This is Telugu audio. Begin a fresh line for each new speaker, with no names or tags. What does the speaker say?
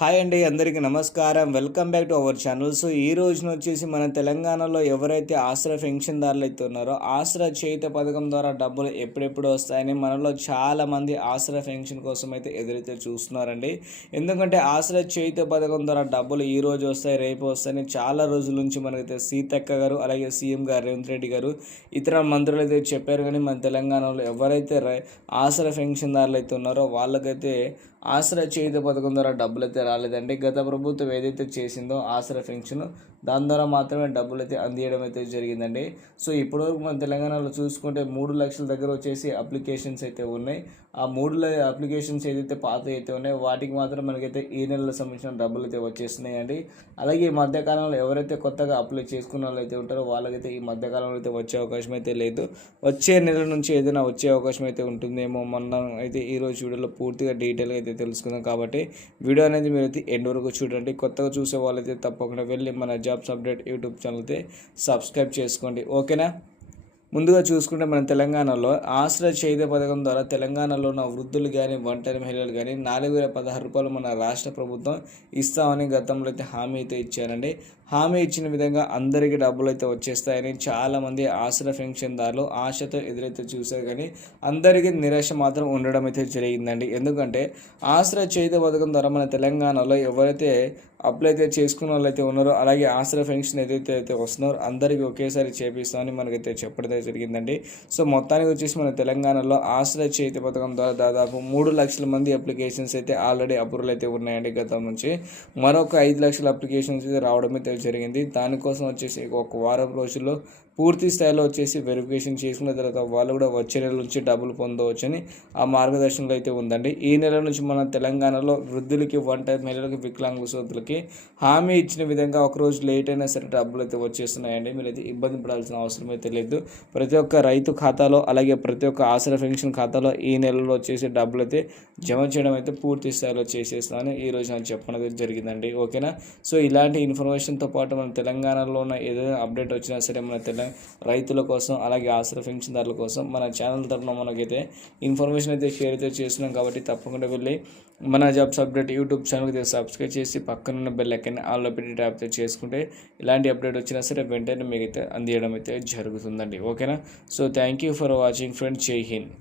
హాయ్ అండి అందరికీ నమస్కారం. Welcome back to our channel. So ఈ రోజున వచ్చేసి మన తెలంగాణలో ఎవరైతే ఆశ్రయ పెన్షన్దారులు అయితే ఉన్నారో ఆశ్రయ చేయుత పథకం ద్వారా డబ్బులు ఎప్పుడెప్పుడు వస్తాయని మనలో చాలా మంది పెన్షన్ కోసం అయితే ఎదురైతే చూస్తున్నారండి. ఎందుకంటే ఆశ్రయ చేయుత పథకం ద్వారా డబ్బులు ఈ రోజు వస్తాయి రేపు వస్తాయని చాలా రోజుల నుంచి మనకైతే సీతక్క గారు అలాగే సీఎం గారు రేవంత్ రెడ్డి గారు ఇతర మంత్రులు అయితే చెప్పారు. కానీ మన తెలంగాణలో ఎవరైతే రై- ఆశ్రయ పెన్షన్దారులు అయితే ఉన్నారో వాళ్ళకైతే ఆశ్రయ చేయుత పథకం ద్వారా డబ్బులు అయితే రాలేదండి. గత ప్రభుత్వం ఏదైతే చేసిందో ఆసరా పెన్షన్ దాని ద్వారా మాత్రమే డబ్బులు అయితే అందియడం అయితే జరిగిందండి. సో ఇప్పటివరకు మన తెలంగాణలో చూసుకుంటే మూడు లక్షల దగ్గర వచ్చేసి అప్లికేషన్స్ అయితే ఉన్నాయి. ఆ మూడు అప్లికేషన్స్ ఏదైతే పాత అయితే ఉన్నాయో వాటికి మాత్రం మనకైతే ఈ నెలలో సంబంధించిన డబ్బులు అయితే వచ్చేస్తున్నాయండి. అలాగే ఈ మధ్యకాలంలో ఎవరైతే కొత్తగా అప్లై చేసుకున్న వాళ్ళు అయితే ఉంటారో వాళ్ళకైతే ఈ మధ్యకాలంలో అయితే వచ్చే అవకాశం అయితే లేదు. వచ్చే నెల నుంచి ఏదైనా వచ్చే అవకాశం అయితే ఉంటుందేమో మనం అయితే ఈ రోజు వీడియోలో పూర్తిగా డీటెయిల్గా అయితే తెలుసుకుందాం. కాబట్టి వీడియో అనేది మీరు అయితే ఎండ్ వరకు చూడండి. కొత్తగా చూసే వాళ్ళైతే తప్పకుండా వెళ్ళి మన జాబ్స్ అప్డేట్ యూట్యూబ్ ఛానల్ అయితే సబ్స్క్రైబ్ చేసుకోండి. ఓకేనా? ముందుగా చూసుకుంటే మన తెలంగాణలో ఆశ్రయ చేయుత పథకం ద్వారా తెలంగాణలో ఉన్న వృద్ధులు కానీ ఒంటరి మహిళలు కానీ నాలుగు వేల పదహారు రూపాయలు మన రాష్ట్ర ప్రభుత్వం ఇస్తామని గతంలో అయితే హామీ అయితే ఇచ్చారండి. హామీ ఇచ్చిన విధంగా అందరికీ డబ్బులు అయితే వచ్చేస్తాయని చాలామంది ఆశ్రయ పెన్షన్దారులు ఆశతో ఎదురైతే చూశారు. కానీ అందరికీ నిరాశ మాత్రం ఉండడం అయితే జరిగిందండి. ఎందుకంటే ఆశ్ర చేత పథకం ద్వారా మన తెలంగాణలో ఎవరైతే అప్లై అయితే చేసుకున్న వాళ్ళు అయితే ఉన్నారో అలాగే ఆశ్ర పెన్షన్ ఏదైతే అయితే వస్తున్నారో అందరికీ ఒకేసారి చేపిస్తామని మనకైతే చెప్పడం జరిగిందండి. సో మొత్తానికి వచ్చేసి మన తెలంగాణలో ఆశ్ర చేతి పథకం ద్వారా దాదాపు మూడు లక్షల మంది అప్లికేషన్స్ అయితే ఆల్రెడీ అప్రూవల్ అయితే ఉన్నాయండి గతం నుంచి. మరొక ఐదు లక్షల అప్లికేషన్స్ అయితే రావడం అయితే జరిగింది. దానికోసం వచ్చేసి ఒక వారం రోజుల్లో పూర్తి స్థాయిలో వచ్చేసి వెరిఫికేషన్ చేసుకున్న తర్వాత వాళ్ళు కూడా వచ్చే నెల నుంచి డబ్బులు పొందవచ్చని ఆ మార్గదర్శనంలో అయితే ఉందండి. ఈ నెల నుంచి మన తెలంగాణలో వృద్ధులకి వంట మహిళలకి వికలాంగ సోదరులకి హామీ ఇచ్చిన విధంగా ఒక రోజు లేట్ అయినా సరే డబ్బులు అయితే వచ్చేస్తున్నాయండి. మీరైతే ఇబ్బంది పడాల్సిన అవసరం అయితే లేదు. ప్రతి ఒక్క రైతు ఖాతాలో అలాగే ప్రతి ఒక్క ఆసరా పెన్షన్ ఖాతాలో ఈ నెలలో వచ్చేసి డబ్బులు అయితే జమ చేయడం అయితే పూర్తి స్థాయిలో చేసేస్తామని ఈ రోజు నాకు చెప్పడం జరిగిందండి. ఓకేనా? సో ఇలాంటి ఇన్ఫర్మేషన్తో పాటు మన తెలంగాణలో ఉన్న ఏదైనా అప్డేట్ వచ్చినా సరే మన తెలంగాణ రైతుల కోసం అలాగే ఆశ్రయ పెన్షన్దారుల కోసం మన ఛానల్ తరఫున మనకైతే ఇన్ఫర్మేషన్ అయితే షేర్ అయితే చేస్తున్నాం కాబట్టి తప్పకుండా వెళ్ళి మన జాబ్స్ అప్డేట్ యూట్యూబ్ ఛానల్కి అయితే సబ్స్క్రైబ్ చేసి పక్కనున్న బెల్ ఎక్కని ఆల్లో పెట్టి ట్యాప్ అయితే చేసుకుంటే ఇలాంటి అప్డేట్ వచ్చినా సరే వెంటనే మీకు అయితే అందియడం అయితే జరుగుతుందండి. ఓకేనా? So thank you for watching friend జై హింద్.